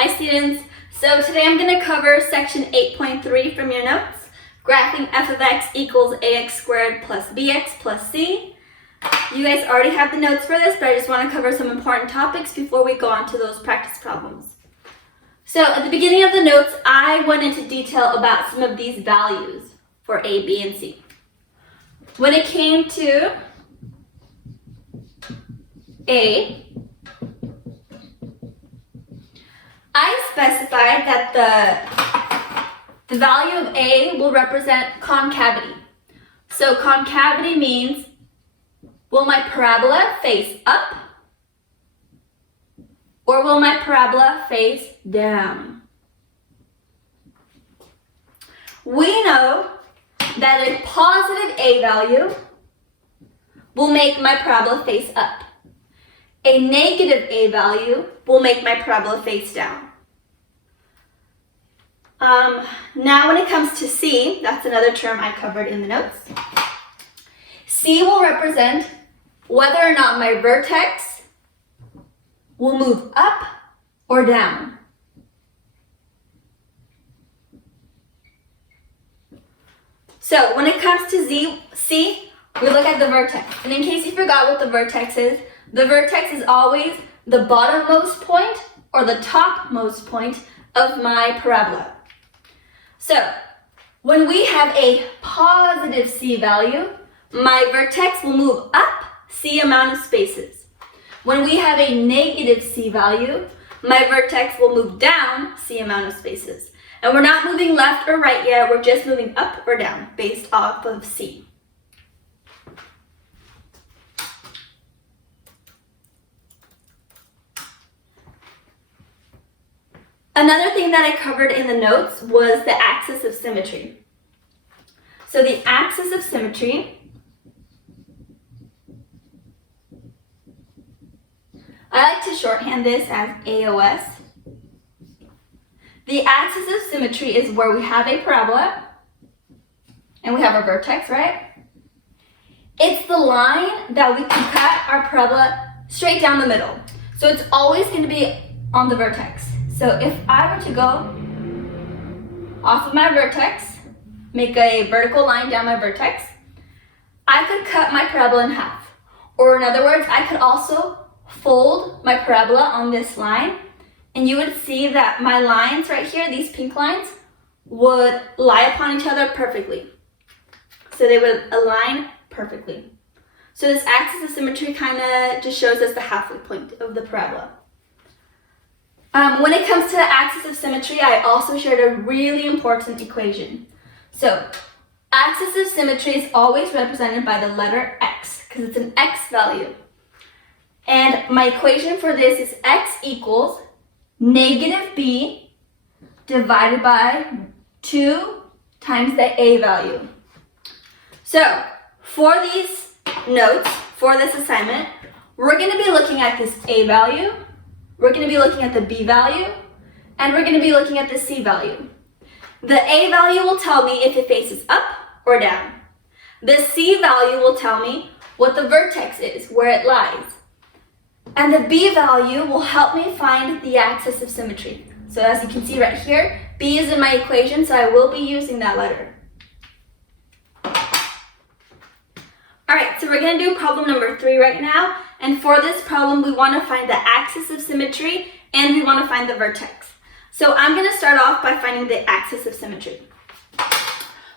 Hi students, so today I'm going to cover section 8.3 from your notes, graphing f of x equals ax squared plus bx plus c. You guys already have the notes for this, but I just want to cover some important topics before we go on to those practice problems. So at the beginning of the notes, I went into detail about some of these values for a, b, and c. When it came to a, I specified that the value of a will represent concavity. So concavity means, will my parabola face up or will my parabola face down? We know that a positive a value will make my parabola face up. A negative a value will make my parabola face down. Now when it comes to C, that's another term I covered in the notes. C will represent whether or not my vertex will move up or down. So when it comes to C, we look at the vertex. And in case you forgot what the vertex is always the bottommost point or the topmost point of my parabola. So when we have a positive C value, my vertex will move up C amount of spaces. When we have a negative C value, my vertex will move down C amount of spaces. And we're not moving left or right yet, we're just moving up or down based off of C. Another thing that I covered in the notes was the axis of symmetry. So the axis of symmetry, I like to shorthand this as AOS. The axis of symmetry is where we have a parabola and we have our vertex, right? It's the line that we can cut our parabola straight down the middle. So it's always going to be on the vertex. So if I were to go off of my vertex, make a vertical line down my vertex, I could cut my parabola in half. Or in other words, I could also fold my parabola on this line, and you would see that my lines right here, these pink lines, would lie upon each other perfectly. So they would align perfectly. So this axis of symmetry kind of just shows us the halfway point of the parabola. When it comes to the axis of symmetry, I also shared a really important equation. So, axis of symmetry is always represented by the letter x, because it's an x value. And my equation for this is x equals negative b divided by 2 times the a value. So, for these notes, for this assignment, we're going to be looking at this a value, we're going to be looking at the b value, and we're going to be looking at the c value. The a value will tell me if it faces up or down. The c value will tell me what the vertex is, where it lies. And the b value will help me find the axis of symmetry. So as you can see right here, b is in my equation, so I will be using that letter. Alright, so we're going to do problem number 3 right now. And for this problem, we want to find the axis of symmetry and we want to find the vertex. So I'm going to start off by finding the axis of symmetry.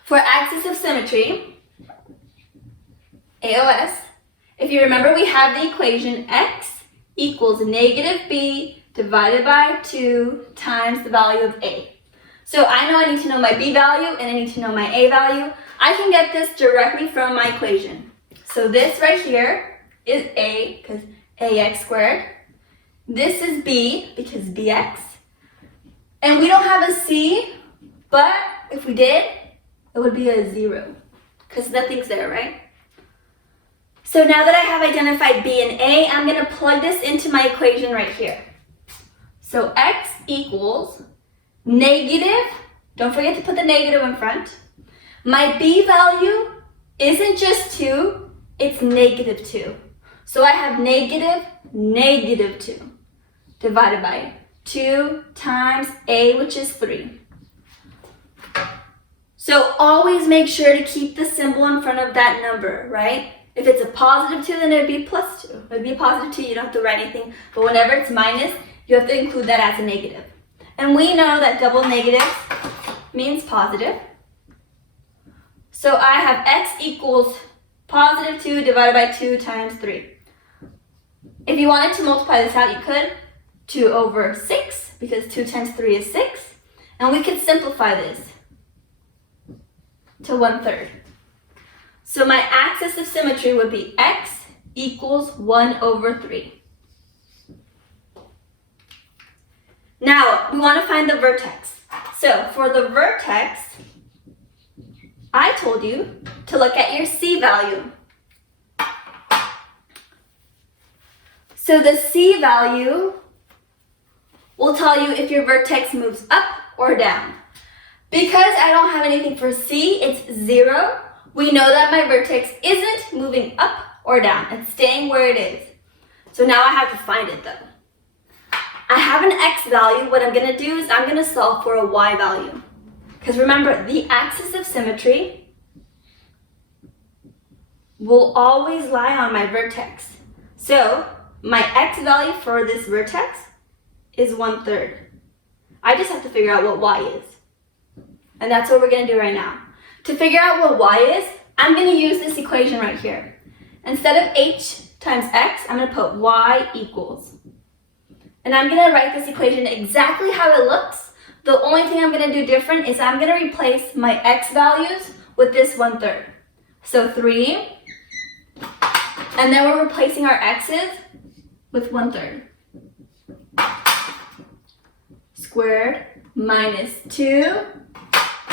For axis of symmetry, AOS, if you remember, we have the equation x equals negative b divided by 2 times the value of a. So I know I need to know my b value and I need to know my a value. I can get this directly from my equation. So this right here is a, because ax squared. This is b, because bx. And we don't have a c, but if we did, it would be a 0, because nothing's there, right? So now that I have identified b and a, I'm going to plug this into my equation right here. So x equals negative, don't forget to put the negative in front. My b value isn't just 2, it's negative 2. So I have negative 2 divided by 2 times a, which is 3. So always make sure to keep the symbol in front of that number, right? If it's a positive 2, then it would be plus 2. It would be a positive 2, you don't have to write anything. But whenever it's minus, you have to include that as a negative. And we know that double negatives means positive. So I have x equals positive 2 divided by 2 times 3. If you wanted to multiply this out, you could. 2 over 6, because 2 times 3 is 6. And we could simplify this to 1/3. So my axis of symmetry would be x equals 1 over 3. Now, we want to find the vertex. So for the vertex, I told you to look at your C value. So the C value will tell you if your vertex moves up or down. Because I don't have anything for C, it's 0. We know that my vertex isn't moving up or down. It's staying where it is. So now I have to find it though. I have an x value. What I'm going to do is I'm going to solve for a y value. Because remember, the axis of symmetry will always lie on my vertex. So my x value for this vertex is 1/3. I just have to figure out what y is. And that's what we're going to do right now. To figure out what y is, I'm going to use this equation right here. Instead of h times x, I'm going to put y equals. And I'm going to write this equation exactly how it looks. The only thing I'm going to do different is I'm going to replace my x values with this 1/3. So 3, and then we're replacing our x's with 1/3. Squared minus 2.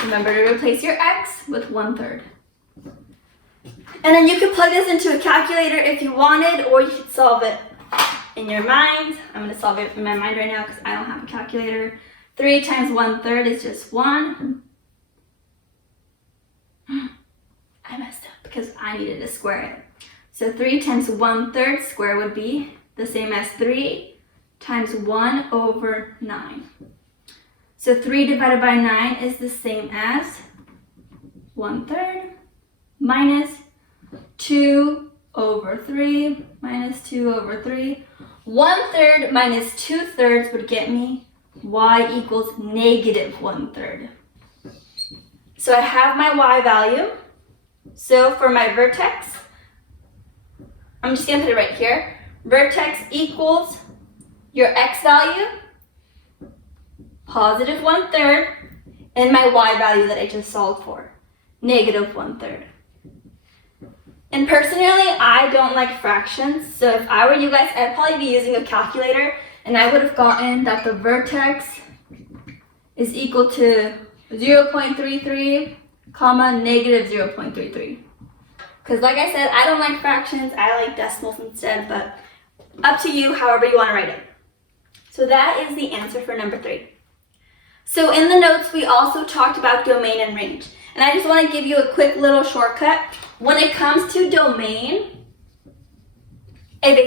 Remember to replace your x with 1/3. And then you could plug this into a calculator if you wanted, or you could solve it in your mind. I'm going to solve it in my mind right now because I don't have a calculator. 3 times 1/3 is just 1. I messed up because I needed to square it. So 3 times 1/3 square would be the same as 3 times 1 over 9. So 3 divided by 9 is the same as 1/3 minus 2 over 3 minus 2 over 3. 1/3 minus 2/3 would get me y equals negative 1/3. So I have my y value. So for my vertex, I'm just going to put it right here. Vertex equals your x value, positive 1/3, and my y value that I just solved for, negative 1/3. And personally, I don't like fractions, so if I were you guys, I'd probably be using a calculator, and I would have gotten that the vertex is equal to 0.33, comma, negative 0.33. Because like I said, I don't like fractions, I like decimals instead, but up to you, however you want to write it. So that is the answer for number 3. So in the notes, we also talked about domain and range. And I just want to give you a quick little shortcut. When it comes to domain of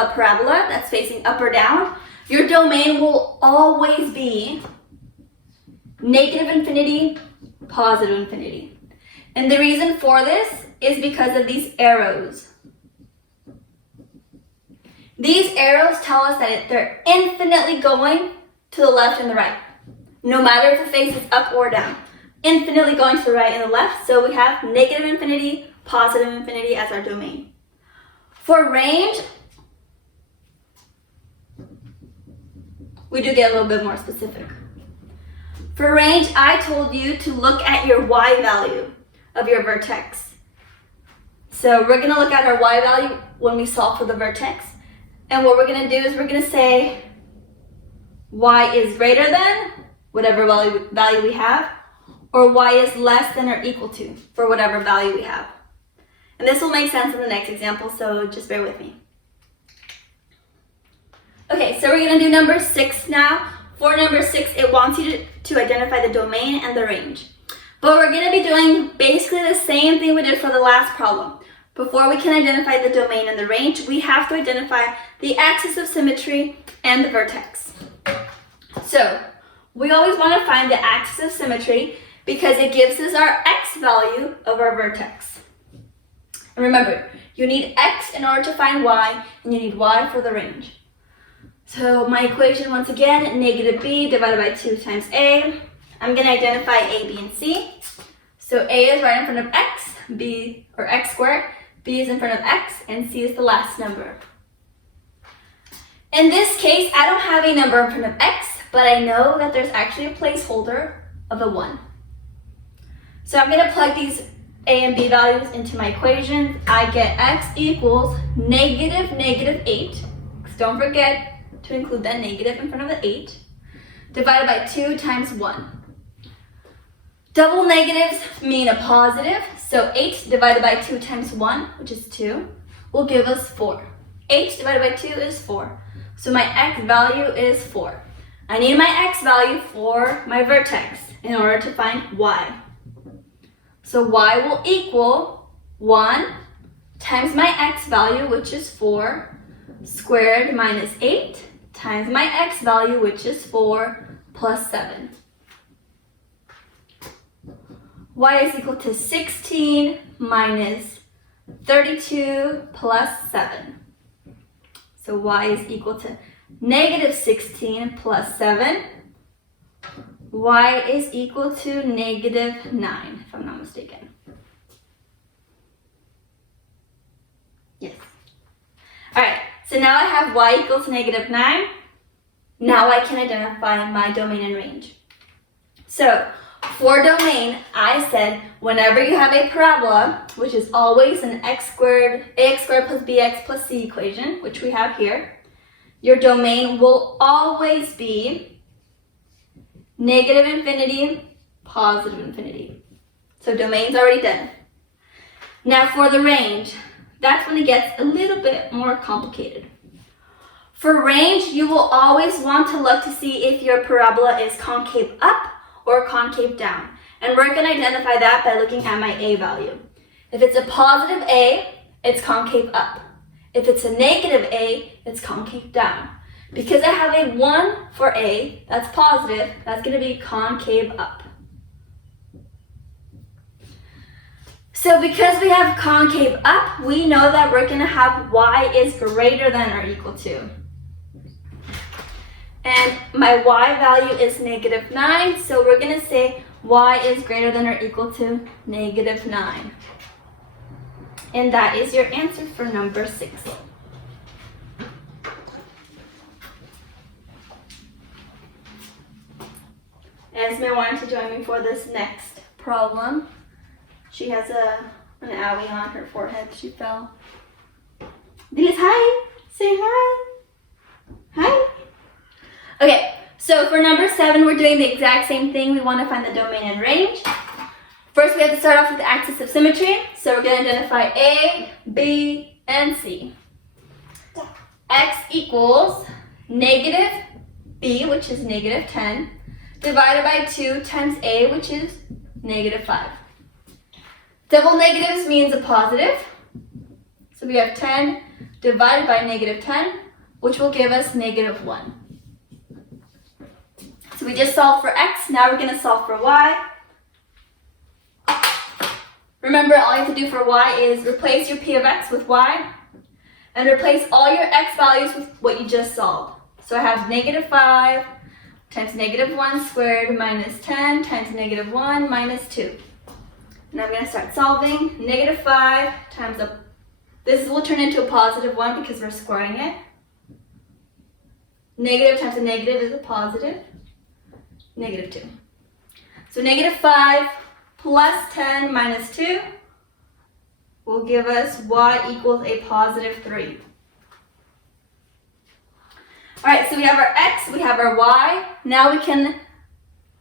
a parabola that's facing up or down, your domain will always be negative infinity, positive infinity. And the reason for this is because of these arrows. These arrows tell us that they're infinitely going to the left and the right. No matter if the face is up or down. Infinitely going to the right and the left. So we have negative infinity, positive infinity as our domain. For range, we do get a little bit more specific. For range, I told you to look at your y value of your vertex. So we're going to look at our y value when we solve for the vertex. And what we're going to do is we're going to say y is greater than whatever value we have, or y is less than or equal to for whatever value we have. And this will make sense in the next example, so just bear with me. Okay, so we're going to do number 6 now. For number 6, it wants you to identify the domain and the range. But we're going to be doing basically the same thing we did for the last problem. Before we can identify the domain and the range, we have to identify the axis of symmetry and the vertex. So we always want to find the axis of symmetry because it gives us our x value of our vertex. And remember, you need x in order to find y, and you need y for the range. So my equation, once again, negative b divided by 2 times a. I'm going to identify a, b, and c. So a is right in front of x, b, or x squared, b is in front of x, and c is the last number. In this case, I don't have a number in front of x, but I know that there's actually a placeholder of a 1. So I'm going to plug these a and b values into my equation. I get x equals negative 8, because don't forget to include that negative in front of the 8, divided by 2 times 1. Double negatives mean a positive, so 8 divided by 2 times 1, which is 2, will give us 4. 8 divided by 2 is 4, so my x value is 4. I need my x value for my vertex in order to find y. So y will equal 1 times my x value, which is 4, squared minus 8, times my x value, which is 4, plus 7. Y is equal to 16 minus 32 plus 7. So y is equal to negative 16 plus 7. Y is equal to negative 9, if I'm not mistaken. Yes. All right, so now I have y equals negative 9. Now I can identify my domain and range. So for domain, I said whenever you have a parabola, which is always an ax squared plus bx plus c equation, which we have here, your domain will always be negative infinity, positive infinity. So domain's already done. Now for the range, that's when it gets a little bit more complicated. For range, you will always want to look to see if your parabola is concave up or concave down. And we're going to identify that by looking at my a value. If it's a positive a, it's concave up. If it's a negative a, it's concave down. Because I have a 1 for a, that's positive, that's going to be concave up. So because we have concave up, we know that we're going to have y is greater than or equal to. And my y value is negative 9, so we're going to say y is greater than or equal to negative 9. And that is your answer for number 6. Esme wanted to join me for this next problem. She has an owie on her forehead. She fell. Diles hi. Say hi. Hi. Okay, so for number 7, we're doing the exact same thing. We want to find the domain and range. First, we have to start off with the axis of symmetry. So we're going to identify A, B, and C. X equals negative B, which is negative 10, divided by 2 times A, which is negative 5. Double negatives means a positive. So we have 10 divided by negative 10, which will give us negative 1. So we just solved for x, now we're going to solve for y. Remember, all you have to do for y is replace your p of x with y, and replace all your x values with what you just solved. So I have negative 5 times negative 1 squared minus 10 times negative 1 minus 2. And I'm going to start solving. Negative 5 times this will turn into a positive 1 because we're squaring it. Negative times a negative is a positive. Negative 2. So negative 5 plus 10 minus 2 will give us y equals a positive 3. Alright, so we have our x, we have our y. Now we can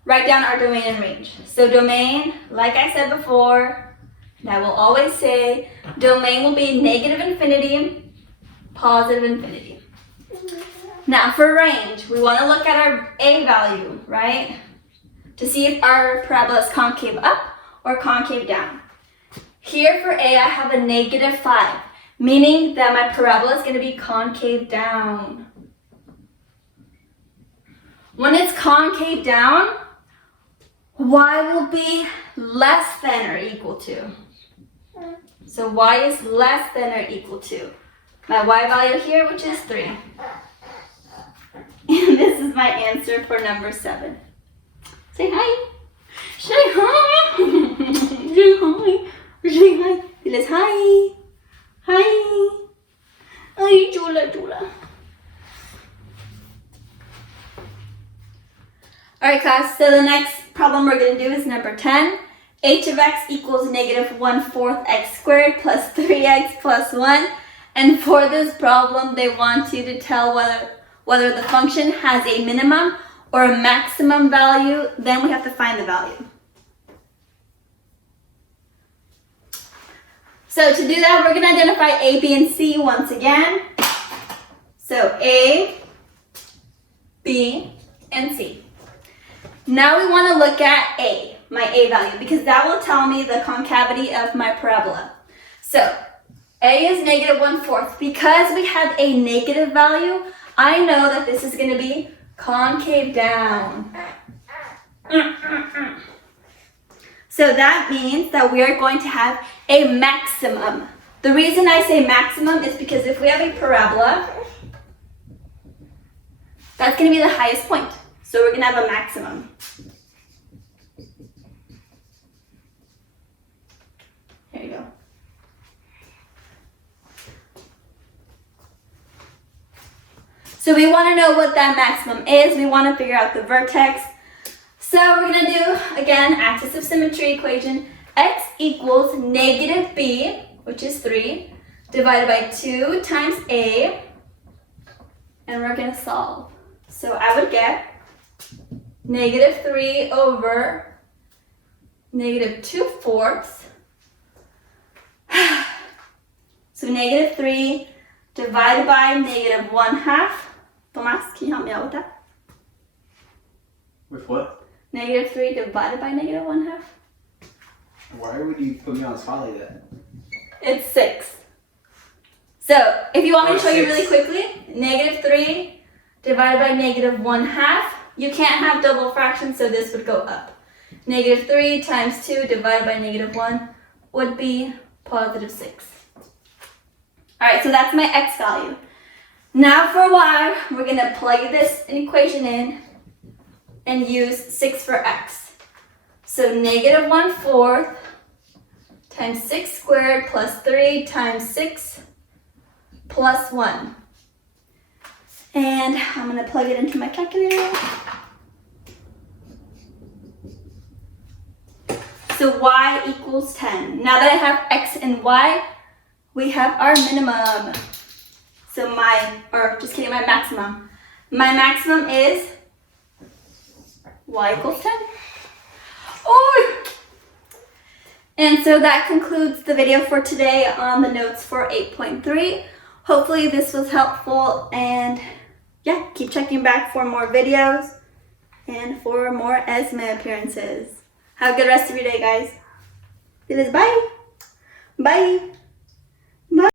write down our domain and range. So domain, like I said before, and I will always say, domain will be negative infinity, positive infinity. Now for range, we want to look at our a value, right? To see if our parabola is concave up or concave down. Here for a, I have a negative 5, meaning that my parabola is going to be concave down. When it's concave down, y will be less than or equal to. So y is less than or equal to my y value here, which is 3. And this is my answer for number 7. Say hi. Say hi. Say hi. Say hi. Let's hi. Hi. Ay, chula, chula. Alright class, so the next problem we're going to do is number 10. H of x equals negative 1/4 x squared plus 3x plus 1. And for this problem, they want you to tell whether the function has a minimum or a maximum value. Then we have to find the value. So to do that, we're going to identify a, b, and c once again. So a, b, and c. Now we want to look at a, my a value, because that will tell me the concavity of my parabola. So a is negative 1/4. Because we have a negative value, I know that this is going to be concave down. So that means that we are going to have a maximum. The reason I say maximum is because if we have a parabola, that's going to be the highest point. So we're going to have a maximum. Here you go. So we want to know what that maximum is. We want to figure out the vertex. So we're going to do, again, axis of symmetry equation. X equals negative b, which is 3, divided by 2 times a. And we're going to solve. So I would get negative 3 over negative 2/4. So negative 3 divided by negative 1/2. Tomas, can you help me out with that? With what? Negative 3 divided by negative 1/2. Why would you put me on the spot like that? It's 6. So if you want me to show you 6. really quickly, negative 3 divided by negative 1/2. You can't have double fractions, so this would go up. Negative 3 times 2 divided by negative 1 would be positive 6. Alright, so that's my x value. Now for y, we're going to plug this equation in and use 6 for x. So negative 1/4 times 6 squared plus 3 times 6 plus 1. And I'm going to plug it into my calculator. So y equals 10. Now that I have x and y, we have our minimum. So my maximum. My maximum is y equals 10. Oh! And so that concludes the video for today on the notes for 8.3. Hopefully this was helpful, and yeah, keep checking back for more videos and for more ESMA appearances. Have a good rest of your day, guys. Bye. Bye.